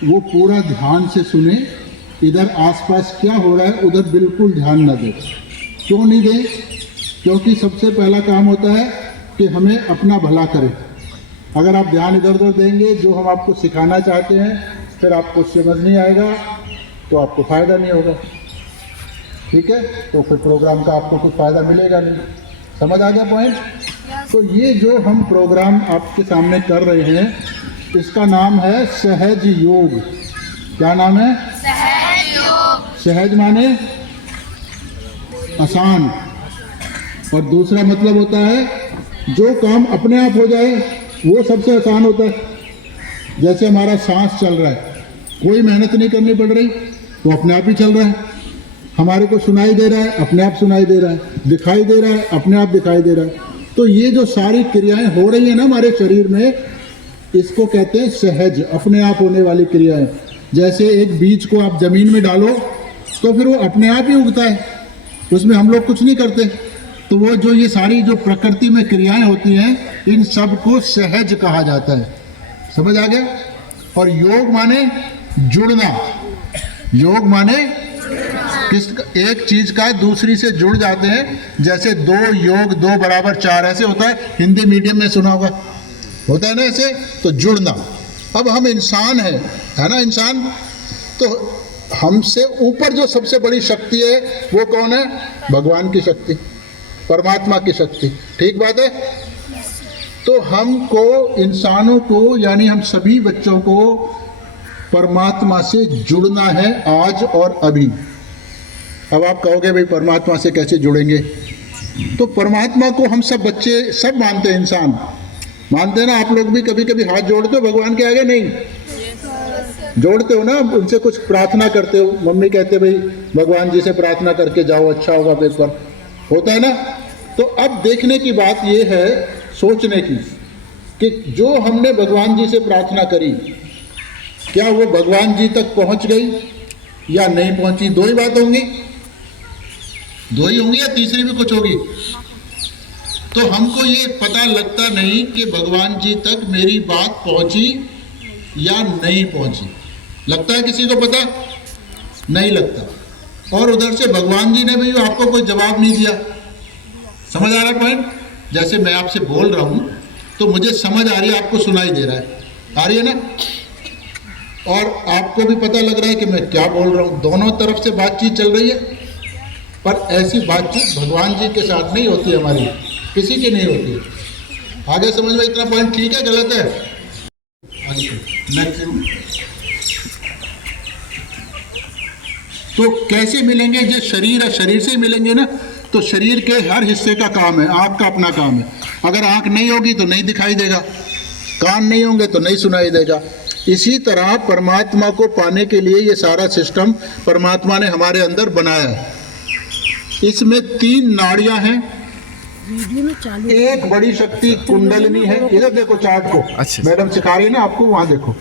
वो पूरा ध्यान से सुने, इधर आसपास क्या हो रहा है उधर बिल्कुल ध्यान न दें। क्यों नहीं दें? क्योंकि सबसे पहला काम होता है कि हमें अपना भला करें। अगर आप ध्यान इधर उधर देंगे, जो हम आपको सिखाना चाहते हैं, फिर आपको समझ नहीं आएगा तो आपको फ़ायदा नहीं होगा। ठीक है, तो फिर प्रोग्राम का आपको कुछ फ़ायदा मिलेगा नहीं। समझ आ गया पॉइंट? तो ये जो हम प्रोग्राम आपके सामने कर रहे हैं, इसका नाम है सहज योग। क्या नाम है? सहज योग। सहज माने आसान, और दूसरा मतलब होता है जो काम अपने आप हो जाए वो सबसे आसान होता है। जैसे हमारा सांस चल रहा है, कोई मेहनत नहीं करनी पड़ रही, वो अपने आप ही चल रहा है। हमारे को सुनाई दे रहा है, अपने आप सुनाई दे रहा है। दिखाई दे रहा है, अपने आप दिखाई दे रहा है। तो ये जो सारी क्रियाएं हो रही है ना हमारे शरीर में, इसको कहते हैं सहज, अपने आप होने वाली क्रियाएं। जैसे एक बीज को आप जमीन में डालो तो फिर वो अपने आप ही उगता है, उसमें हम लोग कुछ नहीं करते। तो वो जो ये सारी जो प्रकृति में क्रियाएं होती हैं, इन सब को सहज कहा जाता है। समझ आ गया? और योग माने जुड़ना। योग माने किस एक चीज का दूसरी से जुड़ जाते हैं। जैसे 2 योग 2 बराबर 4 ऐसे होता है, हिंदी मीडियम में सुना होगा, होता है ना ऐसे। तो जुड़ना। अब हम इंसान है ना, इंसान। तो हमसे ऊपर जो सबसे बड़ी शक्ति है वो कौन है? भगवान की शक्ति, परमात्मा की शक्ति। ठीक बात है? तो हमको, इंसानों को, यानी हम सभी बच्चों को परमात्मा से जुड़ना है आज और अभी। अब आप कहोगे भाई परमात्मा से कैसे जुड़ेंगे? तो परमात्मा को हम सब बच्चे सब मानते हैं, इंसान मानते हैं ना। आप लोग भी कभी कभी हाथ जोड़ते हो भगवान के आगे? नहीं जोड़ते हो ना, उनसे कुछ प्रार्थना करते हो। मम्मी कहते भाई भगवान जी से प्रार्थना करके जाओ, अच्छा होगा पेपर, होता है ना। तो अब देखने की बात यह है, सोचने की, कि जो हमने भगवान जी से प्रार्थना करी, क्या वो भगवान जी तक पहुंच गई या नहीं पहुंची? 2 ही बात होंगी, 2 ही होंगी, या तीसरी भी कुछ होगी। तो हमको ये पता लगता नहीं कि भगवान जी तक मेरी बात पहुंची या नहीं पहुंची। लगता है किसी को पता? नहीं लगता। और उधर से भगवान जी ने भी आपको कोई जवाब नहीं दिया। समझ आ रहा है पॉइंट? जैसे मैं आपसे बोल रहा हूं तो मुझे समझ आ रही है, आपको सुनाई दे रहा है, आ रही है ना? और आपको भी पता लग रहा है कि मैं क्या बोल रहा हूं। दोनों तरफ से बातचीत चल रही है। पर ऐसी बातचीत भगवान जी के साथ नहीं होती, हमारी किसी की नहीं होती है। आगे समझ में इतना पॉइंट ठीक है, गलत है? नेक्स्ट। तो कैसे मिलेंगे? जो शरीर है, शरीर से ही मिलेंगे ना। तो शरीर के हर हिस्से का काम है, आँख का अपना काम है। अगर आँख नहीं होगी तो नहीं दिखाई देगा, कान नहीं होंगे तो नहीं सुनाई देगा। इसी तरह परमात्मा को पाने के लिए ये सारा सिस्टम परमात्मा ने हमारे अंदर बनाया है। इसमें 3 नाड़ियां हैं। एक बड़ी शक्ति कुंडलिनी है। इधर देखो चार्ट को, मैडम सिखा रही है ना आपको, वहां देखो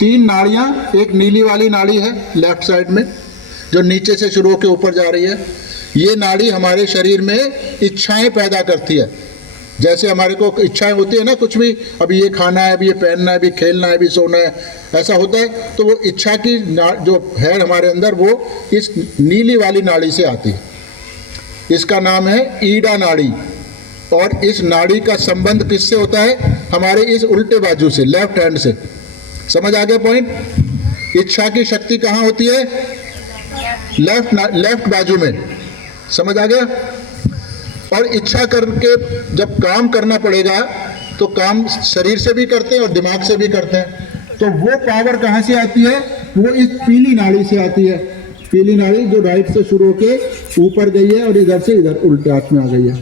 3 नाड़ियां। एक नीली वाली नाड़ी है लेफ्ट साइड में, जो नीचे से शुरू होकर ऊपर जा रही है। ये नाड़ी हमारे शरीर में इच्छाएं पैदा करती है। जैसे हमारे को इच्छाएं होती है ना, कुछ भी, अभी ये खाना है, अभी ये पहनना है, अभी खेलना है, अभी सोना है, ऐसा होता है। तो वो इच्छा की जो है हमारे अंदर, वो इस नीली वाली नाड़ी से आती है। इसका नाम है ईड़ा नाड़ी। और इस नाड़ी का संबंध किससे होता है? हमारे इस उल्टे बाजू से, लेफ्ट हैंड से। समझ आ गया पॉइंट? इच्छा की शक्ति कहाँ होती है? लेफ्ट बाजू में। समझ आ गया? और इच्छा करके जब काम करना पड़ेगा तो काम शरीर से भी करते हैं और दिमाग से भी करते हैं। तो वो पावर कहाँ से आती है? वो इस पीली नाड़ी से आती है। पीली नाड़ी जो राइट से शुरू होके ऊपर गई है और इधर से इधर उल्टे हाथ में आ गई है।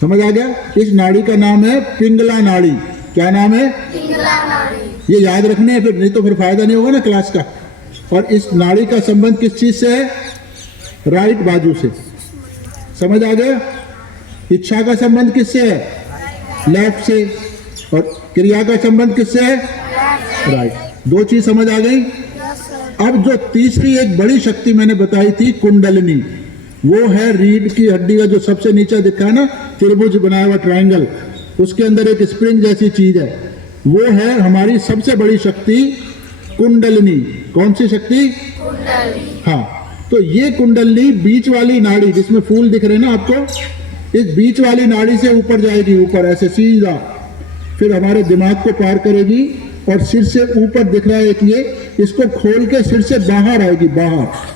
समझ आ गया? इस नाड़ी का नाम है पिंगला नाड़ी। क्या नाम है? पिंगला नाड़ी। ये याद रखने हैं, फिर नहीं तो फिर फायदा नहीं होगा ना क्लास का। और इस नाड़ी का संबंध किस चीज से है? राइट बाजू से। समझ आ गया? इच्छा का संबंध किससे है? लेफ्ट से। और क्रिया का संबंध किससे है? राइट। 2 चीज समझ आ गई। अब जो तीसरी एक बड़ी शक्ति मैंने बताई थी, कुंडलिनी, वो है रीढ़ की हड्डी का जो सबसे नीचे दिखा है ना, त्रिभुज बनाया हुआ ट्रायंगल, उसके अंदर एक स्प्रिंग जैसी चीज है। वो है हमारी सबसे बड़ी शक्ति, कुंडलिनी। कौन सी शक्ति? हाँ, तो ये कुंडलिनी बीच वाली नाड़ी जिसमें फूल दिख रहे हैं ना आपको, इस बीच वाली नाड़ी से ऊपर जाएगी, ऊपर ऐसे सीधा, फिर हमारे दिमाग को पार करेगी और सिर से ऊपर दिख रहा है एक ये, इसको खोल के सिर से बाहर आएगी, बाहर।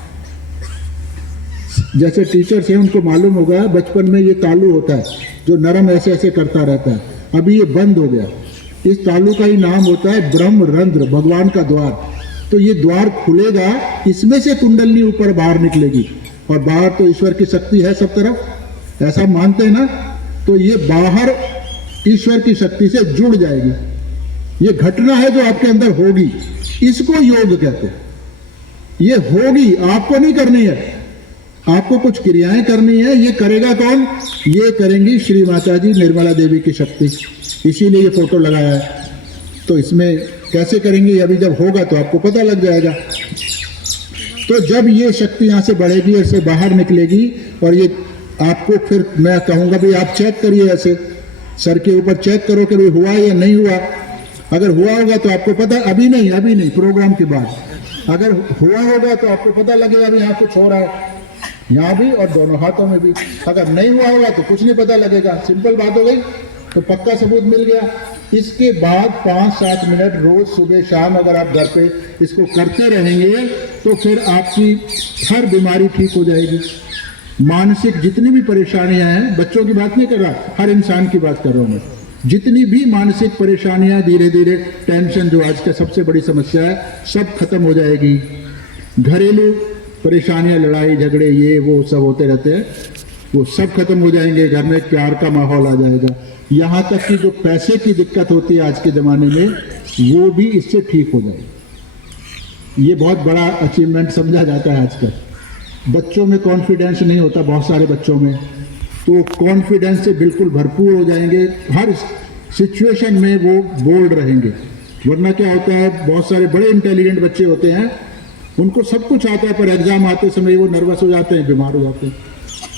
जैसे टीचर्स हैं उनको मालूम होगा बचपन में ये तालू होता है जो नरम ऐसे ऐसे करता रहता है, अभी ये बंद हो गया। इस तालू का ही नाम होता है ब्रह्म रंध्र, भगवान का द्वार। तो ये द्वार खुलेगा, इसमें से कुंडलिनी ऊपर बाहर निकलेगी, और बाहर तो ईश्वर की शक्ति है सब तरफ, ऐसा मानते हैं ना। तो ये बाहर ईश्वर की शक्ति से जुड़ जाएगी। ये घटना है जो आपके अंदर होगी, इसको योग कहते हैं। ये होगी, आपको नहीं करनी है, आपको कुछ क्रियाएं करनी है। ये करेगा कौन? ये करेंगी श्री माता जी निर्मला देवी की शक्ति, इसीलिए ये फोटो लगाया है। तो इसमें कैसे करेंगे अभी जब होगा तो आपको पता लग जाएगा। तो जब ये शक्ति यहाँ से बढ़ेगी और से बाहर निकलेगी, और ये आपको फिर मैं कहूँगा भी आप चेक करिए, ऐसे सर के ऊपर चेक करो कि भाई हुआ या नहीं हुआ। अगर हुआ होगा तो आपको पता, अभी नहीं, प्रोग्राम के बाद अगर हुआ होगा तो आपको पता लगेगा भी यहाँ कुछ हो रहा है, यहाँ भी और दोनों हाथों में भी। अगर नहीं हुआ होगा तो कुछ नहीं पता लगेगा, सिंपल बात हो गई। तो पक्का सबूत मिल गया। इसके बाद 5-7 मिनट रोज सुबह शाम अगर आप घर पे इसको करते रहेंगे तो फिर आपकी हर बीमारी ठीक हो जाएगी। मानसिक जितनी भी परेशानियां हैं, बच्चों की बात नहीं कर रहा, हर इंसान की बात कर रहा हूं मैं, जितनी भी मानसिक परेशानियां धीरे धीरे, टेंशन जो आज का सबसे बड़ी समस्या है, सब खत्म हो जाएगी। घरेलू परेशानियां, लड़ाई झगड़े ये वो सब होते रहते हैं, वो सब खत्म हो जाएंगे। घर में प्यार का माहौल आ जाएगा। यहाँ तक कि जो पैसे की दिक्कत होती है आज के ज़माने में, वो भी इससे ठीक हो जाएगी। ये बहुत बड़ा अचीवमेंट समझा जाता है आजकल। बच्चों में कॉन्फिडेंस नहीं होता, बहुत सारे बच्चों में, तो कॉन्फिडेंस से बिल्कुल भरपूर हो जाएंगे। हर सिचुएशन में वो बोल्ड रहेंगे। वरना क्या होता है, बहुत सारे बड़े इंटेलिजेंट बच्चे होते हैं, उनको सब कुछ आता है, पर एग्जाम आते समय वो नर्वस हो जाते हैं, बीमार हो जाते हैं।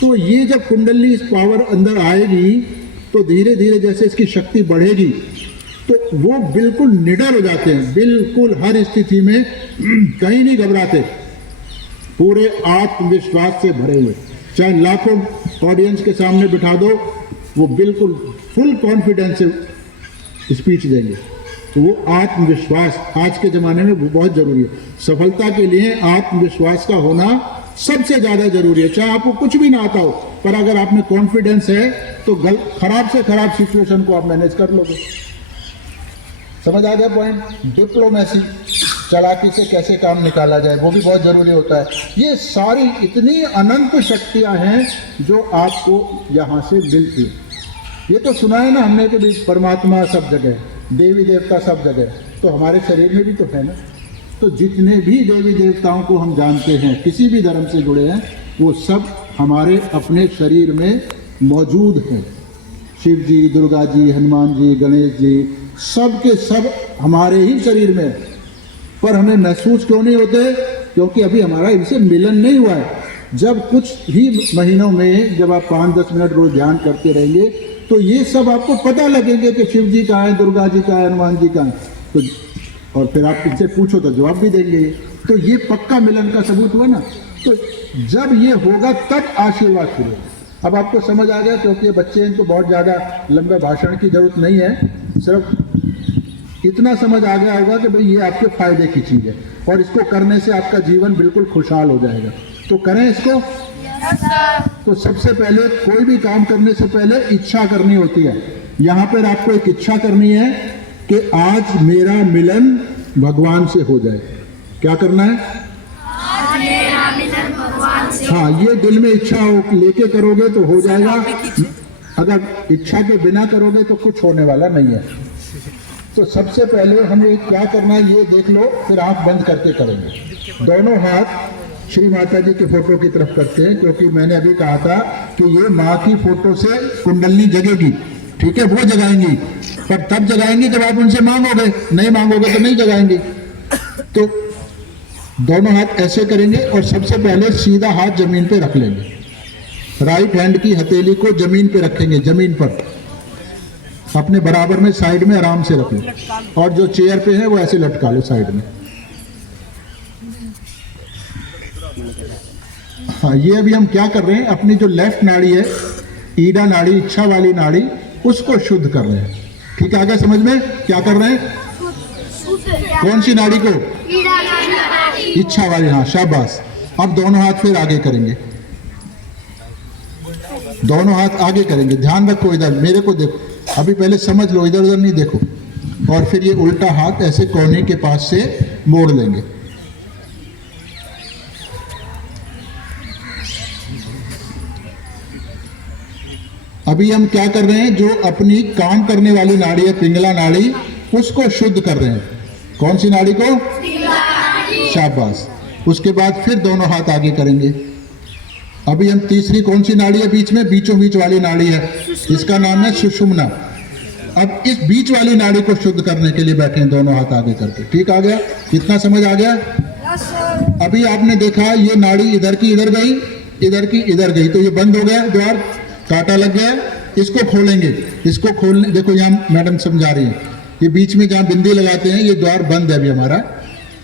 तो ये जब कुंडली इस पावर अंदर आएगी तो धीरे धीरे जैसे इसकी शक्ति बढ़ेगी तो वो बिल्कुल निडर हो जाते हैं, बिल्कुल हर स्थिति में कहीं नहीं घबराते, पूरे आत्मविश्वास से भरे हुए। चाहे लाखों ऑडियंस के सामने बिठा दो, वो बिल्कुल फुल कॉन्फिडेंस से स्पीच देंगे। तो वो आत्मविश्वास आज के ज़माने में बहुत ज़रूरी है। सफलता के लिए आत्मविश्वास का होना सबसे ज़्यादा ज़रूरी है। चाहे आपको कुछ भी ना आता हो, पर अगर आप में कॉन्फिडेंस है तो खराब से खराब सिचुएशन को आप मैनेज कर लोगे। समझ आ गया पॉइंट? डिप्लोमेसी, चालाकी से कैसे काम निकाला जाए, वो भी बहुत ज़रूरी होता है। ये सारी इतनी अनंत शक्तियाँ हैं जो आपको यहाँ से मिलती है। ये तो सुना है ना हमने कि भी परमात्मा सब जगह, देवी देवता सब जगह, तो हमारे शरीर में भी तो है ना। तो जितने भी देवी देवताओं को हम जानते हैं, किसी भी धर्म से जुड़े हैं, वो सब हमारे अपने शरीर में मौजूद हैं। शिव जी, दुर्गा जी, हनुमान जी, गणेश जी, सब के सब हमारे ही शरीर में। पर हमें महसूस क्यों नहीं होते? क्योंकि अभी हमारा इनसे मिलन नहीं हुआ है। जब कुछ ही महीनों में जब आप 5-10 मिनट रोज ध्यान करते रहेंगे तो ये सब आपको पता लगेंगे कि शिव जी का है, दुर्गा जी का है, हनुमान जी का है। तो और फिर आप इनसे पूछो तो जवाब भी देंगे। तो ये पक्का मिलन का सबूत हुआ ना। तो जब ये होगा तब आशीर्वाद शुरू होगा। अब आपको समझ आ गया, क्योंकि ये बच्चे हैं तो बहुत ज़्यादा लंबे भाषण की जरूरत नहीं है, सिर्फ इतना समझ आ गया होगा कि भाई ये आपके फायदे की चीज़ है और इसको करने से आपका जीवन बिल्कुल खुशहाल हो जाएगा। तो करें इसको। तो सबसे पहले कोई भी काम करने से पहले इच्छा करनी होती है। यहाँ पर आपको एक इच्छा करनी है कि आज मेरा मिलन भगवान से हो जाए। क्या करना है? आज मेरा मिलन भगवान से। हाँ, ये दिल में इच्छा हो, लेके करोगे तो हो जाएगा। अगर इच्छा के बिना करोगे तो कुछ होने वाला नहीं है। तो सबसे पहले हमें क्या करना है ये देख लो, फिर आंख बंद करके करेंगे। दोनों हाथ श्री माता जी के फोटो की तरफ करते हैं, क्योंकि मैंने अभी कहा था कि ये माँ की फोटो से कुंडलिनी जगेगी। ठीक है, वो जगाएंगी, पर तब जगाएंगे जब आप उनसे मांगोगे। नहीं मांगोगे तो नहीं जगाएंगे। तो दोनों हाथ ऐसे करेंगे और सबसे पहले सीधा हाथ जमीन पे रख लेंगे। राइट हैंड की हथेली को जमीन पे रखेंगे, जमीन पर अपने बराबर में साइड में आराम से रख लो। और जो चेयर पे है वो ऐसे लटका लो साइड में। हाँ, ये अभी हम क्या कर रहे हैं, अपनी जो लेफ्ट नाड़ी है, ईडा नाड़ी, इच्छा वाली नाड़ी, उसको शुद्ध कर रहे हैं। ठीक है, आगे समझ में क्या कर रहे हैं? कौन सी नाड़ी को? इच्छा वाली। हाँ, शाबाश। अब दोनों हाथ फिर आगे करेंगे, दोनों हाथ आगे करेंगे। ध्यान रखो, इधर मेरे को देखो, अभी पहले समझ लो, इधर उधर नहीं देखो। और फिर ये उल्टा हाथ ऐसे कोहनी के पास से मोड़ लेंगे। अभी हम क्या कर रहे हैं, जो अपनी काम करने वाली नाड़ी है, पिंगला नाड़ी, उसको शुद्ध कर रहे हैं। कौन सी नाड़ी को? शाबाश। उसके बाद फिर दोनों हाथ आगे करेंगे। अभी हम तीसरी कौन सी नाड़ी है बीच में, बीचों बीच वाली नाड़ी है, इसका नाम है सुषुम्ना। अब इस बीच वाली नाड़ी को शुद्ध करने के लिए बैठे हैं, दोनों हाथ आगे करके। ठीक आ गया? इतना समझ आ गया? अभी आपने देखा ये नाड़ी इधर की इधर गई, इधर की इधर गई, तो ये बंद हो गया, द्वार कांटा लग गया। इसको खोलेंगे, इसको खोलने, देखो यहाँ मैडम समझा रही है, ये बीच में जहाँ बिंदी लगाते हैं, ये द्वार बंद है अभी हमारा,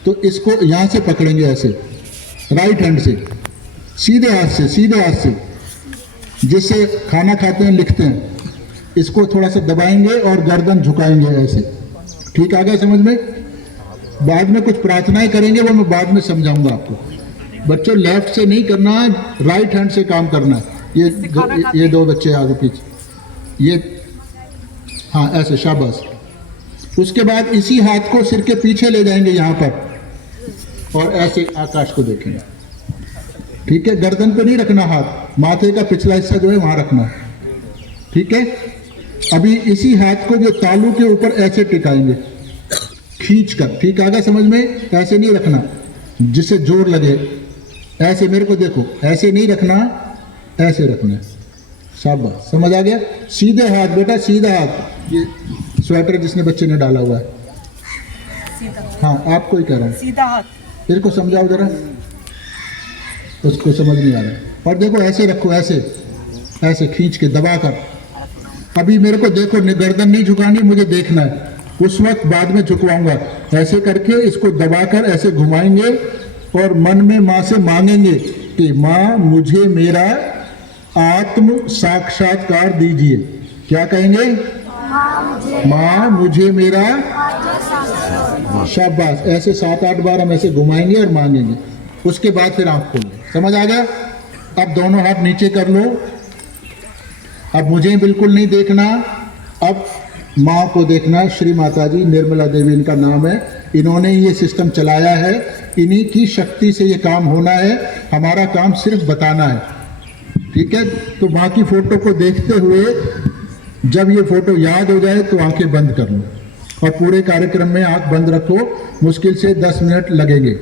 तो इसको यहाँ से पकड़ेंगे ऐसे, राइट हैंड से, सीधे हाथ से, सीधे हाथ से, जिससे खाना खाते हैं, लिखते हैं, इसको थोड़ा सा दबाएंगे और गर्दन झुकाएंगे ऐसे। ठीक आ गया समझ में? बाद में कुछ प्रार्थनाएं करेंगे, वो मैं बाद में समझाऊंगा आपको। बच्चों, लेफ्ट से नहीं करना, राइट हैंड से काम करना है। ये दो बच्चे आगे पीछे, ये हाँ ऐसे, शाबाश। उसके बाद इसी हाथ को सिर के पीछे ले जाएंगे यहाँ पर, और ऐसे आकाश को देखेंगे। ठीक है, गर्दन पे नहीं रखना हाथ, माथे का पिछला हिस्सा जो है वहां रखना। ठीक है, अभी इसी हाथ को जो तालू के ऊपर ऐसे टिकाएंगे खींच कर। ठीक आ गया समझ में? ऐसे नहीं रखना जिससे जोर लगे, ऐसे मेरे को देखो, ऐसे नहीं रखना, ऐसे रखना है। शाबाश, समझ आ गया? सीधे हाथ बेटा, सीधा हाथ। ये स्वेटर जिसने बच्चे ने डाला हुआ है, हाँ आपको ही कह रहा हूँ, सीधा हाथ। मेरे को समझाओ जरा, उसको समझ नहीं आ रहा। और देखो ऐसे रखो, ऐसे ऐसे खींच के दबा कर। अभी मेरे को देखो, गर्दन नहीं झुकानी, मुझे देखना है, उस वक्त बाद में झुकवाऊंगा। ऐसे करके इसको दबाकर ऐसे घुमाएंगे और मन में माँ से मांगेंगे कि माँ मुझे मेरा आत्म साक्षात्कार दीजिए। क्या कहेंगे? माँ मुझे मेरा, शाबाश। ऐसे 7-8 बार हम ऐसे घुमाएंगे और मांगेंगे। उसके बाद फिर आंख खोल लो। समझ आ गया? अब दोनों हाथ नीचे कर लो। अब मुझे बिल्कुल नहीं देखना, अब माँ को देखना। श्री माता जी, निर्मला देवी इनका नाम है, इन्होंने ये सिस्टम चलाया है, इन्हीं की शक्ति से ये काम होना है। हमारा काम सिर्फ बताना है। ठीक है, तो माँ की फोटो को देखते हुए जब ये फोटो याद हो जाए तो आंखें बंद कर लो, और पूरे कार्यक्रम में आंख बंद रखो। मुश्किल से 10 मिनट लगेंगे।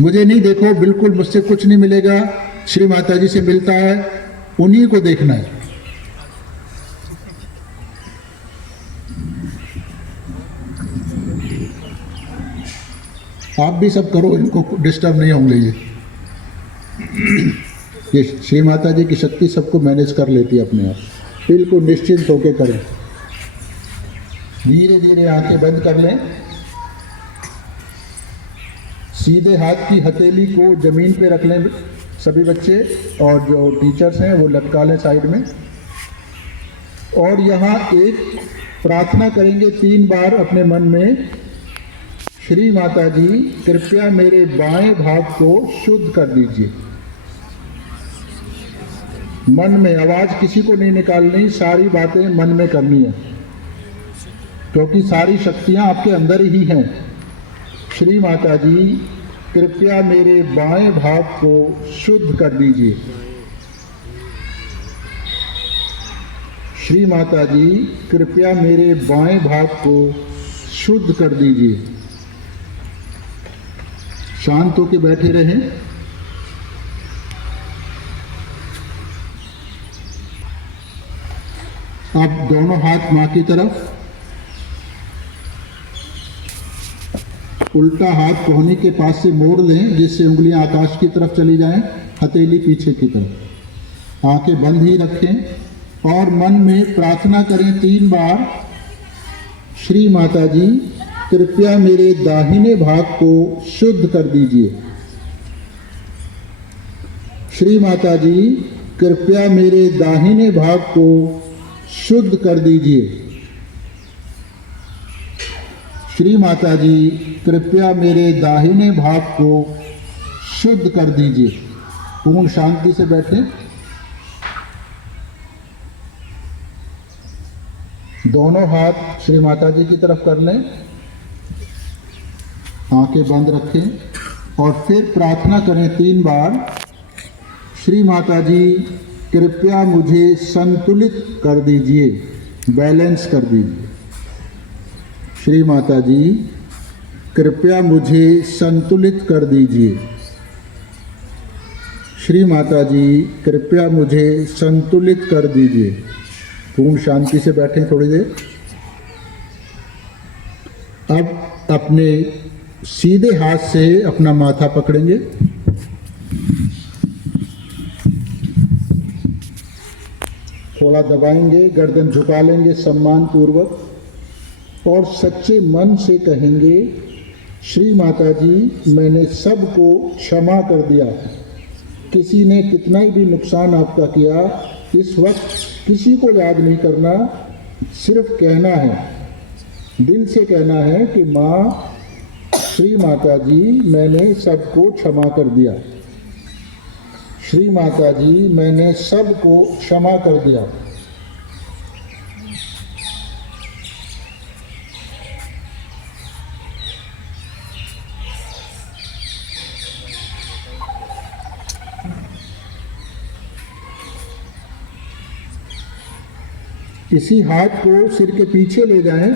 मुझे नहीं देखो, बिल्कुल मुझसे कुछ नहीं मिलेगा, श्री माता जी से मिलता है, उन्हीं को देखना है। आप भी सब करो, इनको डिस्टर्ब नहीं होंगे। ये श्री माता जी की शक्ति सबको मैनेज कर लेती है अपने आप। बिल्कुल निश्चिंत होकर करें। धीरे धीरे आंखें बंद कर लें। सीधे हाथ की हथेली को जमीन पे रख लें सभी बच्चे, और जो टीचर्स हैं वो लटका लें साइड में। और यहाँ एक प्रार्थना करेंगे 3 बार अपने मन में। श्री माता जी कृपया मेरे बाएं भाग को शुद्ध कर दीजिए। मन में, आवाज किसी को नहीं निकालनी, सारी बातें मन में करनी है, क्योंकि सारी शक्तियां आपके अंदर ही हैं। श्री माता जी कृपया मेरे बाएं भाग को शुद्ध कर दीजिए। श्री माता जी कृपया मेरे बाएं भाग को शुद्ध कर दीजिए। शांत होकर बैठे रहें। आप दोनों हाथ मां की तरफ, उल्टा हाथ कोहनी के पास से मोड़ लें, जिससे उंगलियां आकाश की तरफ चली जाएं, हथेली पीछे की तरफ। आंखें बंद ही रखें और मन में प्रार्थना करें 3 बार। श्री माता जी कृपया मेरे दाहिने भाग को शुद्ध कर दीजिए। श्री माता जी कृपया मेरे दाहिने भाग को शुद्ध कर दीजिए। श्री माता जी कृपया मेरे दाहिने भाग को शुद्ध कर दीजिए। पूर्ण शांति से बैठें। दोनों हाथ श्री माता जी की तरफ कर लें, आंखें बंद रखें और फिर प्रार्थना करें 3 बार। श्री माता जी कृपया मुझे संतुलित कर दीजिए, बैलेंस कर दीजिए। श्री माता जी कृपया मुझे संतुलित कर दीजिए। श्री माता जी कृपया मुझे संतुलित कर दीजिए। पूर्ण शांति से बैठें थोड़ी देर। अब अपने सीधे हाथ से अपना माथा पकड़ेंगे, थोड़ा दबाएंगे, गर्दन झुका लेंगे सम्मान पूर्वक और सच्चे मन से कहेंगे, श्री माता जी मैंने सबको क्षमा कर दिया। किसी ने कितना भी नुकसान आपका किया, इस वक्त किसी को याद नहीं करना, सिर्फ कहना है, दिल से कहना है कि माँ श्री माता जी मैंने सबको क्षमा कर दिया। श्री माता जी मैंने सबको क्षमा कर दिया। इसी हाथ को सिर के पीछे ले जाएं,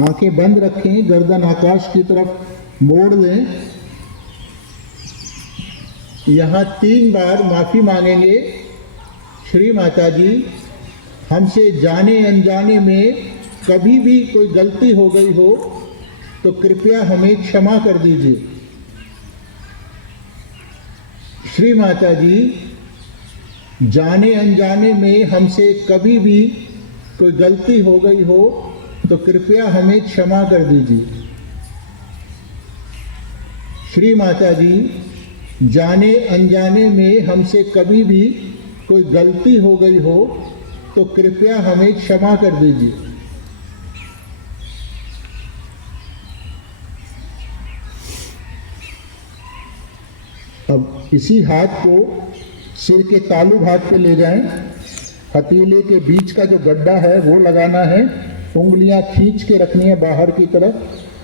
आंखें बंद रखें, गर्दन आकाश की तरफ मोड़ लें। यहाँ 3 बार माफ़ी मांगेंगे। श्री माता जी हमसे जाने अनजाने में कभी भी कोई गलती हो गई हो तो कृपया हमें क्षमा कर दीजिए। श्री माता जी जाने अनजाने में हमसे कभी भी कोई गलती हो गई हो तो कृपया हमें क्षमा कर दीजिए। श्री माता जी जाने अनजाने में हमसे कभी भी कोई गलती हो गई हो तो कृपया हमें क्षमा कर दीजिए। अब इसी हाथ को सिर के तालू भाग पे ले जाएं, हथेली के बीच का जो गड्ढा है वो लगाना है, उंगलियां खींच के रखनी है बाहर की तरफ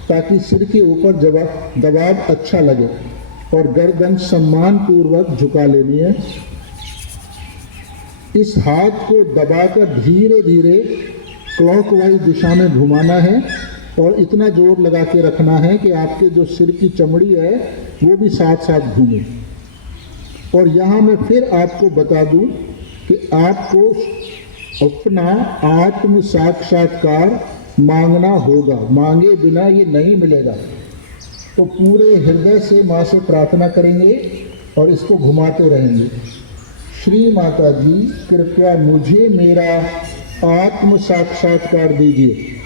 ताकि सिर के ऊपर दबाव अच्छा लगे और गर्दन सम्मान पूर्वक झुका लेनी है। इस हाथ को दबाकर धीरे धीरे क्लॉकवाइज दिशा में घुमाना है और इतना जोर लगा के रखना है कि आपके जो सिर की चमड़ी है वो भी साथ साथ घूमे। और यहाँ मैं फिर आपको बता दूं कि आपको अपना आत्म साक्षात्कार मांगना होगा, मांगे बिना ये नहीं मिलेगा। तो पूरे हृदय से माँ से प्रार्थना करेंगे और इसको घुमाते रहेंगे। श्री माता जी कृपया मुझे मेरा आत्म साक्षात्कार दीजिए।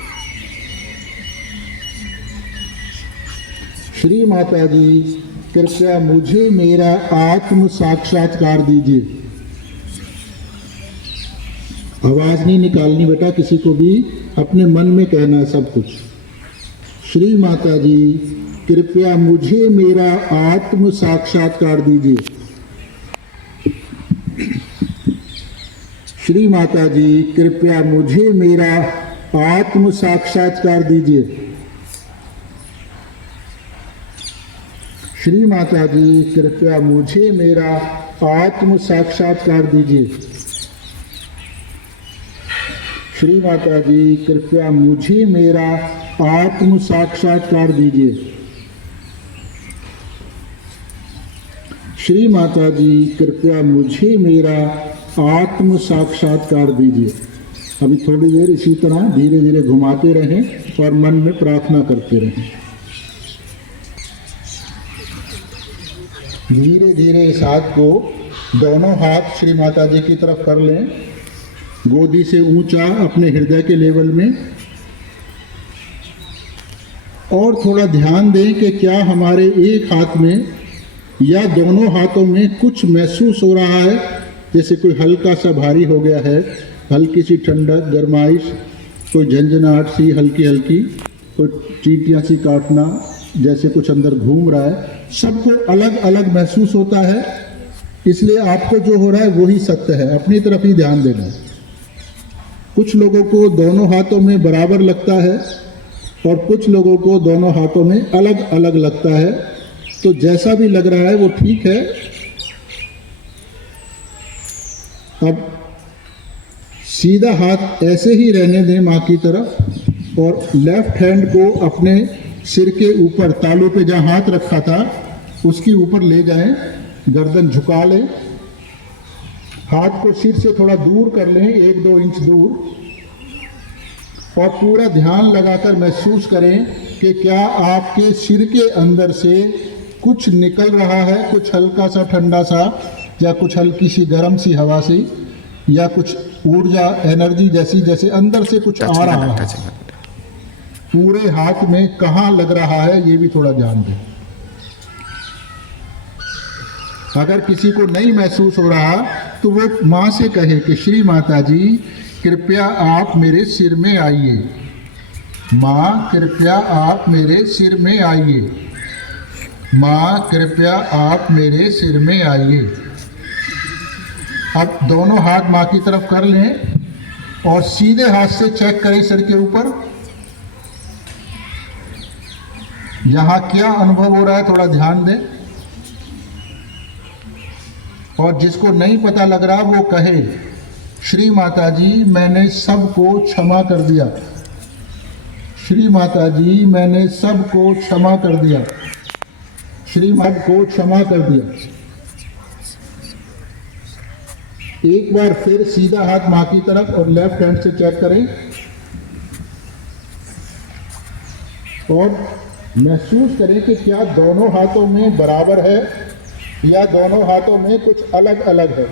श्री माता जी कृपया मुझे मेरा आत्म साक्षात्कार दीजिए। आवाज नहीं निकालनी बेटा, किसी को भी अपने मन में कहना है सब कुछ। श्री माता जी कृपया मुझे मेरा आत्म साक्षात्कार दीजिए। श्री माता जी कृपया मुझे मेरा आत्म साक्षात्कार दीजिए। श्री माता जी कृपया मुझे मेरा आत्म साक्षात्कार दीजिए। श्री माता जी कृपया मुझे मेरा आत्म साक्षात्कार दीजिए। श्री माता जी कृपया मुझे मेरा आत्म साक्षात्कार दीजिए। अभी थोड़ी देर इसी तरह धीरे धीरे घुमाते रहें और मन में प्रार्थना करते रहें। धीरे धीरे इस हाथ को दोनों हाथ श्री माता जी की तरफ कर लें, गोदी से ऊंचा अपने हृदय के लेवल में। और थोड़ा ध्यान दें कि क्या हमारे एक हाथ में या दोनों हाथों में कुछ महसूस हो रहा है, जैसे कोई हल्का सा भारी हो गया है, हल्की सी ठंडक, गरमाइश, कोई झंझनाहट सी हल्की हल्की, कोई चींटियाँ सी काटना, जैसे कुछ अंदर घूम रहा है, सबको अलग अलग महसूस होता है। इसलिए आपको जो हो रहा है वही सत्य है, अपनी तरफ ही ध्यान देना है। कुछ लोगों को दोनों हाथों में बराबर लगता है और कुछ लोगों को दोनों हाथों में अलग अलग लगता है। तो जैसा भी लग रहा है वो ठीक है। अब सीधा हाथ ऐसे ही रहने दें माँ की तरफ और लेफ्ट हैंड को अपने सिर के ऊपर, तालू पे जहाँ हाथ रखा था उसके ऊपर ले जाएं, गर्दन झुका लें, हाथ को सिर से थोड़ा दूर कर लें, 1-2 इंच दूर, और पूरा ध्यान लगाकर महसूस करें कि क्या आपके सिर के अंदर से कुछ निकल रहा है, कुछ हल्का सा ठंडा सा, या कुछ हल्की सी गर्म सी हवा सी, या कुछ ऊर्जा, एनर्जी जैसी, जैसे अंदर से कुछ आ रहा है। पूरे हाथ में कहाँ लग रहा है ये भी थोड़ा ध्यान दें। अगर किसी को नहीं महसूस हो रहा तो वो माँ से कहे कि श्री माता जी कृपया आप मेरे सिर में आइए, माँ कृपया आप मेरे सिर में आइए, माँ कृपया आप मेरे सिर में आइए। अब दोनों हाथ माँ की तरफ कर लें और सीधे हाथ से चेक करें सिर के ऊपर, यहाँ क्या अनुभव हो रहा है थोड़ा ध्यान दें। और जिसको नहीं पता लग रहा वो कहे श्री माता जी मैंने सबको क्षमा कर दिया, श्री माता जी मैंने सबको क्षमा कर दिया, श्री माता को क्षमा कर दिया। एक बार फिर सीधा हाथ माँ की तरफ और लेफ्ट हैंड से चेक करें और महसूस करें कि क्या दोनों हाथों में बराबर है या दोनों हाथों में कुछ अलग अलग है।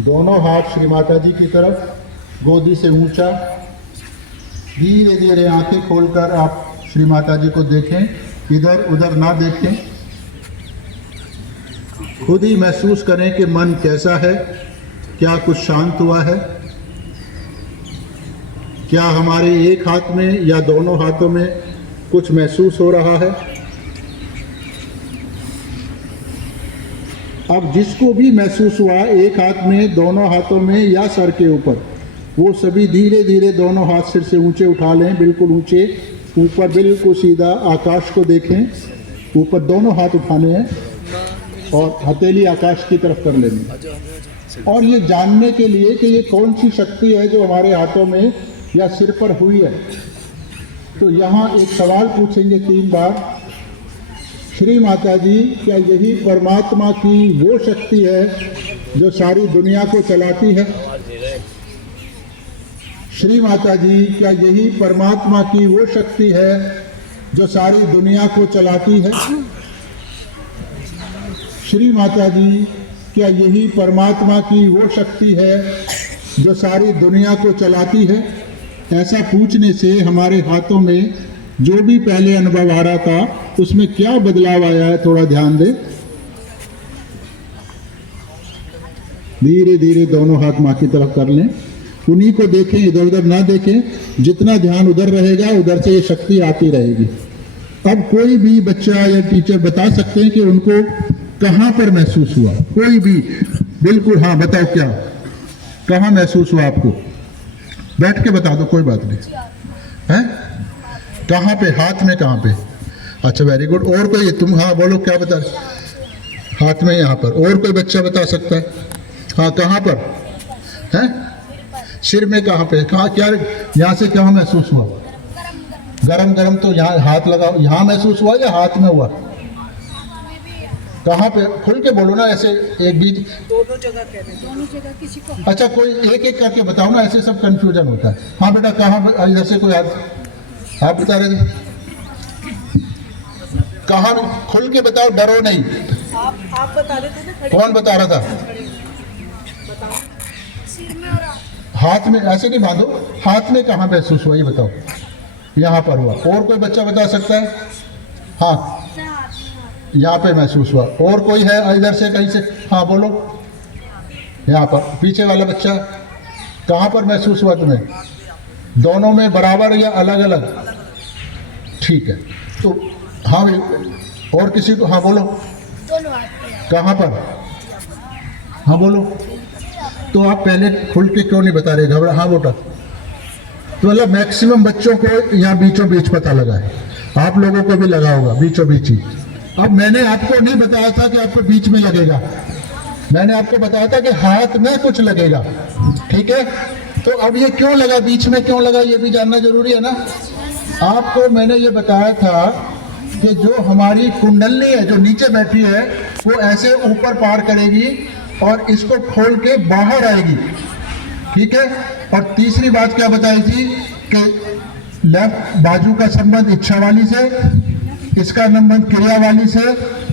दोनों हाथ श्री माता जी की तरफ, गोदी से ऊंचा, धीरे धीरे आंखें खोलकर आप श्री माता जी को देखें, इधर उधर ना देखें। खुद ही महसूस करें कि मन कैसा है, क्या कुछ शांत हुआ है, क्या हमारे एक हाथ में या दोनों हाथों में कुछ महसूस हो रहा है। अब जिसको भी महसूस हुआ एक हाथ में, दोनों हाथों में या सर के ऊपर, वो सभी धीरे धीरे दोनों हाथ सिर से ऊंचे उठा लें, बिल्कुल ऊंचे ऊपर, बिल्कुल सीधा आकाश को देखें। ऊपर दोनों हाथ उठाने हैं और हथेली आकाश की तरफ कर लेनी है। और ये जानने के लिए कि ये कौन सी शक्ति है जो हमारे हाथों में या सिर पर हुई है, तो यहाँ एक सवाल पूछेंगे 3 बार। श्री माता जी क्या यही परमात्मा की वो शक्ति है जो सारी दुनिया को चलाती है? श्री माता जी क्या यही परमात्मा की वो शक्ति है जो सारी दुनिया को चलाती है? श्री माता जी क्या यही परमात्मा की वो शक्ति है जो सारी दुनिया को चलाती है? ऐसा पूछने से हमारे हाथों में जो भी पहले अनुभव आ रहा था उसमें क्या बदलाव आया है थोड़ा ध्यान दें। धीरे धीरे दोनों हाथ माँ की तरफ कर लें, उन्हीं को देखें, इधर उधर ना देखें। जितना ध्यान उधर रहेगा उधर से ये शक्ति आती रहेगी। अब कोई भी बच्चा या टीचर बता सकते हैं कि उनको कहाँ पर महसूस हुआ, कोई भी, बिल्कुल हाँ बताओ क्या कहाँ महसूस हुआ आपको, बैठ के बता दो कोई बात नहीं है। कहाँ पे, हाथ में कहाँ पे? अच्छा वेरी गुड। और कोई, तुम हाँ बोलो क्या बता, हाथ में यहाँ पर। और कोई बच्चा बता सकता है? हाँ कहाँ पर है? सिर में कहाँ पे, कहाँ, क्या यहाँ से कहाँ महसूस हुआ? गरम गरम। तो यहाँ हाथ लगाओ, यहाँ महसूस हुआ या हाथ में हुआ? कहाँ पे? खुल के बोलो ना, ऐसे एक बीच दोनों जगह कहते हैं, दोनों जगह किसी को। अच्छा कोई एक एक करके बताओ ना, ऐसे सब कंफ्यूजन होता है। हाँ बेटा कहाँ, इधर से कोई हाथ बता रहे थे कहाँ? खुल के बताओ, डरो नहीं। आप बता रहे थे ना। कौन बता रहा था? बताओ। सिर में और हाथ में। ऐसे नहीं बांधो, हाथ में कहाँ महसूस हुआ ये बताओ। यहाँ पर हुआ। और कोई बच्चा बता सकता है? हाँ, यहाँ पे महसूस हुआ। और कोई है इधर से कहीं से? हाँ बोलो। यहाँ पर पीछे वाला बच्चा, कहाँ पर महसूस हुआ तुम्हें? दोनों में बराबर या अलग अलग? ठीक है, तो हाँ भाई, और किसी को? हाँ बोलो। कहाँ पर? हाँ बोलो। तो आप पहले खुल के क्यों नहीं बता रहे? घबरा। हाँ बेटा, तो मतलब मैक्सिमम बच्चों को यहाँ बीचों बीच पता लगा है, आप लोगों को भी लगा होगा बीचों बीच ही। अब मैंने आपको नहीं बताया था कि आपको बीच में लगेगा, मैंने आपको बताया था कि हाथ में कुछ लगेगा, ठीक है? तो अब ये क्यों लगा, बीच में क्यों लगा, ये भी जानना जरूरी है ना। आपको मैंने ये बताया था कि जो हमारी कुंडली है, जो नीचे बैठी है, वो ऐसे ऊपर पार करेगी और इसको खोल के बाहर आएगी, ठीक है? और तीसरी बात क्या बताई थी कि लेफ्ट बाजू का संबंध इच्छा वाली से, इसका संबंध क्रिया वाली से,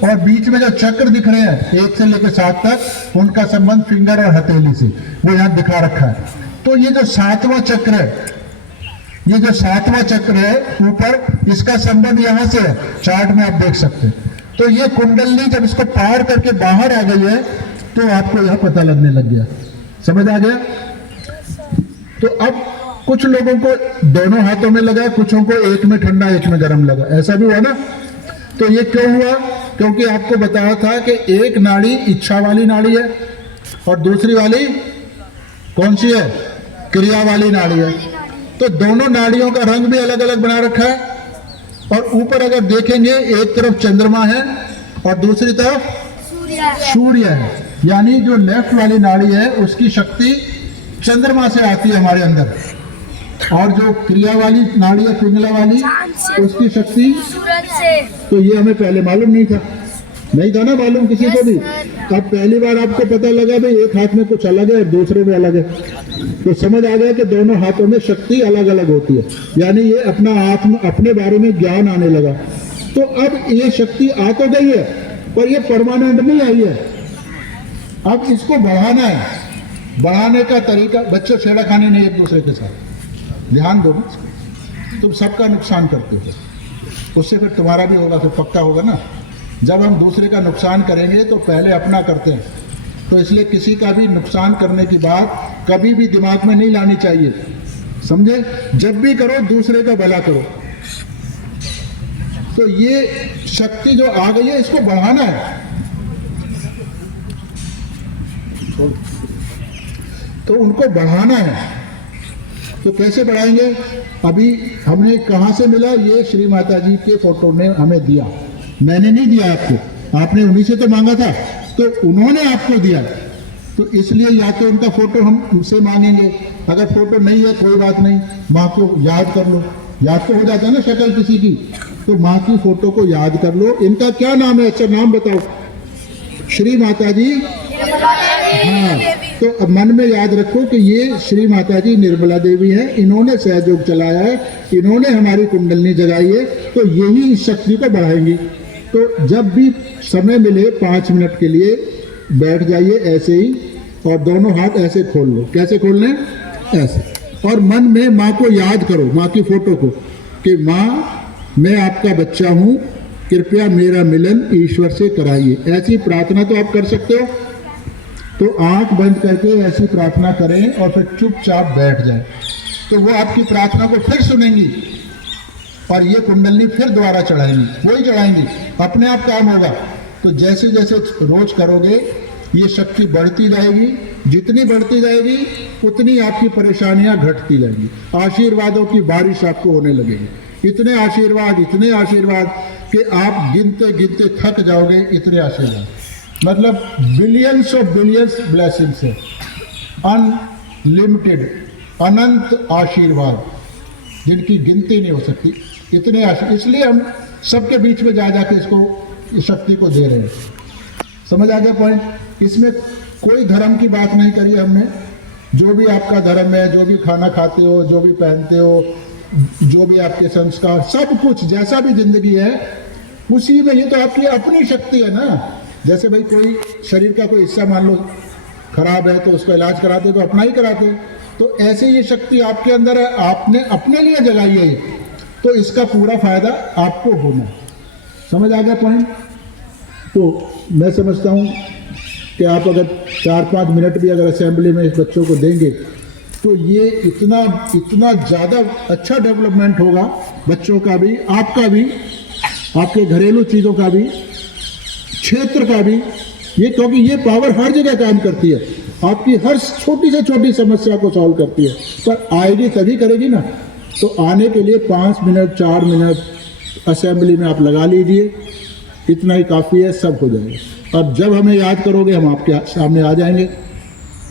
और बीच में जो चक्र दिख रहे हैं 1 से लेकर 7 तक, उनका संबंध फिंगर और हथेली से, वो यहाँ दिखा रखा है। तो ये जो 7वां चक्र है, ये जो 7वां चक्र है ऊपर, इसका संबंध यहाँ से है, चार्ट में आप देख सकते हैं। तो ये कुंडली जब इसको पार करके बाहर आ गई है तो आपको यह पता लगने लग गया। समझ आ गया? तो अब कुछ लोगों को दोनों हाथों में लगा, कुछों को एक में ठंडा एक में गर्म लगा, ऐसा भी हुआ ना। तो ये क्यों हुआ? क्योंकि आपको बताया था कि एक नाड़ी इच्छा वाली नाड़ी है और दूसरी वाली कौन सी है? क्रिया वाली नाड़ी है। तो दोनों नाड़ियों का रंग भी अलग अलग बना रखा है। और ऊपर अगर देखेंगे, एक तरफ चंद्रमा है और दूसरी तरफ सूर्य है, यानी जो लेफ्ट वाली नाड़ी है उसकी शक्ति चंद्रमा से आती है हमारे अंदर, और जो क्रिया वाली नाड़ी है पिंगला वाली, उसकी शक्ति सूरज से। तो ये हमें पहले मालूम नहीं था, नहीं था ना मालूम किसी को भी। अब पहली बार आपको पता लगा भाई एक हाथ में कुछ अलग है और दूसरे में अलग है, तो समझ आ गया कि दोनों हाथों में शक्ति अलग अलग होती है, यानी ये अपना आत्म अपने बारे में ज्ञान आने लगा। तो अब ये शक्ति आ तो गई है, पर ये परमानेंट नहीं आई है, अब इसको बढ़ाना है। बढ़ाने का तरीका, बच्चों छेड़ा खानी नहीं एक दूसरे के साथ, ध्यान दो, तुम सबका नुकसान करते हो, उससे फिर तुम्हारा भी होगा, फिर पक्का होगा ना। जब हम दूसरे का नुकसान करेंगे तो पहले अपना करते हैं, तो इसलिए किसी का भी नुकसान करने की बात कभी भी दिमाग में नहीं लानी चाहिए, समझे? जब भी करो दूसरे का भला करो। तो ये शक्ति जो आ गई है इसको बढ़ाना है, तो उनको बढ़ाना है। तो कैसे बढ़ाएंगे? अभी हमने कहाँ से मिला? ये श्री माता जी के फोटो ने हमें दिया, मैंने नहीं दिया आपको, आपने उन्हीं से तो मांगा था, तो उन्होंने आपको दिया। तो इसलिए या तो उनका फोटो हम उनसे मांगेंगे, अगर फोटो नहीं है कोई बात नहीं, माँ को याद कर लो, याद तो हो जाता है ना शक्ल किसी की, तो माँ की फोटो को याद कर लो। इनका क्या नाम है? अच्छा नाम बताओ। श्री माता जी, हाँ, तो अब मन में याद रखो कि ये श्री माता जी निर्मला देवी हैं, इन्होंने सहयोग चलाया है, इन्होंने हमारी कुंडलनी जगाई है, तो यही इस शक्ति को बढ़ाएंगी। तो जब भी समय मिले 5 मिनट के लिए बैठ जाइए ऐसे ही, और दोनों हाथ ऐसे खोल लो। कैसे खोलने? ऐसे, और मन में माँ को याद करो, माँ की फोटो को, कि माँ मैं आपका बच्चा हूँ, कृपया मेरा मिलन ईश्वर से कराइए। ऐसी प्रार्थना तो आप कर सकते हो। तो आंख बंद करके ऐसी प्रार्थना करें और फिर चुपचाप बैठ जाए, तो वो आपकी प्रार्थना को फिर सुनेंगी और ये कुंडली फिर दोबारा चढ़ाएंगी, वही चढ़ाएंगी, अपने आप काम होगा। तो जैसे जैसे रोज करोगे ये शक्ति बढ़ती जाएगी, जितनी बढ़ती जाएगी उतनी आपकी परेशानियां घटती जाएंगी, आशीर्वादों की बारिश आपको होने लगेगी। इतने आशीर्वाद कि आप गिनते गिनते थक जाओगे, इतने आशीर्वाद, मतलब बिलियंस ऑफ बिलियंस ब्लेसिंग्स है, अनलिमिटेड, अनंत आशीर्वाद जिनकी गिनती नहीं हो सकती, इतने आशीर्वाद। इसलिए हम सबके बीच में जा जाके इसको, इस शक्ति को दे रहे हैं। समझ आ गया पॉइंट? इसमें कोई धर्म की बात नहीं करी हमने, जो भी आपका धर्म है, जो भी खाना खाते हो, जो भी पहनते हो, जो भी आपके संस्कार, सब कुछ जैसा भी जिंदगी है उसी में, ये तो आपकी अपनी शक्ति है ना। जैसे भाई कोई शरीर का कोई हिस्सा मान लो खराब है तो उसका इलाज कराते तो अपना ही कराते, तो ऐसे ये शक्ति आपके अंदर है, आपने अपने लिए जगाई है ये। तो इसका पूरा फायदा आपको होना है। समझ आ गया पॉइंट? तो मैं समझता हूँ कि आप अगर 4-5 मिनट भी अगर असेंबली में इस बच्चों को देंगे तो ये इतना ज़्यादा अच्छा डेवलपमेंट होगा बच्चों का भी, आपका भी, आपके घरेलू चीज़ों का भी, क्षेत्र का भी। ये क्योंकि ये पावर हर जगह काम करती है, आपकी हर छोटी से छोटी समस्या को सॉल्व करती है, पर आएगी तभी करेगी ना। तो आने के लिए 5 मिनट 4 मिनट असेंबली में आप लगा लीजिए, इतना ही काफ़ी है, सब हो जाएगा। और जब हमें याद करोगे हम आपके सामने आ जाएंगे।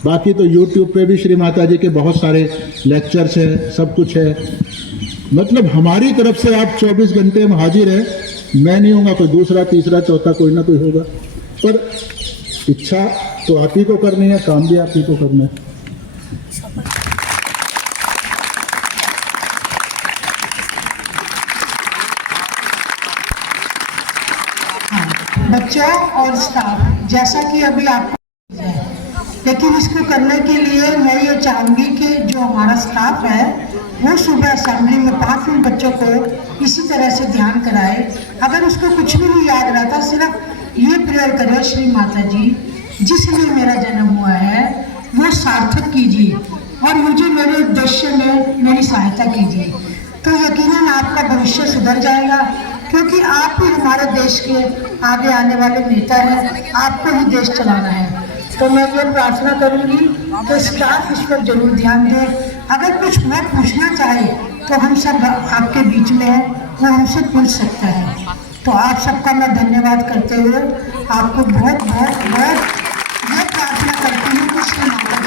बाकी तो YouTube पे भी श्री माता जी के बहुत सारे लेक्चर्स हैं, सब कुछ है। मतलब हमारी तरफ से आप 24 घंटे में हाजिर है। मैं नहीं होगा, कोई दूसरा तीसरा चौथा कोई ना कोई होगा, पर इच्छा तो आप ही को करनी है, काम भी आप ही को करना है। बच्चों और स्टाफ, जैसा कि अभी आपको, लेकिन इसको करने के लिए मैं ये चाहूँगी कि जो हमारा स्टाफ है वो सुबह असेंबली में 5 मिनट बच्चों को इसी तरह से ध्यान कराए। अगर उसको कुछ भी नहीं याद रहता, सिर्फ ये प्रेयर करे, श्री माता जी जिस लिए मेरा जन्म हुआ है वो सार्थक कीजिए और मुझे मेरे उद्देश्य में मेरी सहायता कीजिए, तो यकीनन आपका भविष्य सुधर जाएगा, क्योंकि आप ही हमारे देश के आगे आने वाले नेता हैं, आपको ही देश चलाना है। तो मैं ये प्रार्थना करूंगी कि स्टाफ इस पर जरूर ध्यान दें। अगर कुछ मैं पूछना चाहे तो हम सब आपके बीच में हैं, वो हमसे पूछ सकता है। तो आप सबका मैं धन्यवाद करते हुए आपको बहुत बहुत बहुत ये प्रार्थना करती हूँ कि श्री माता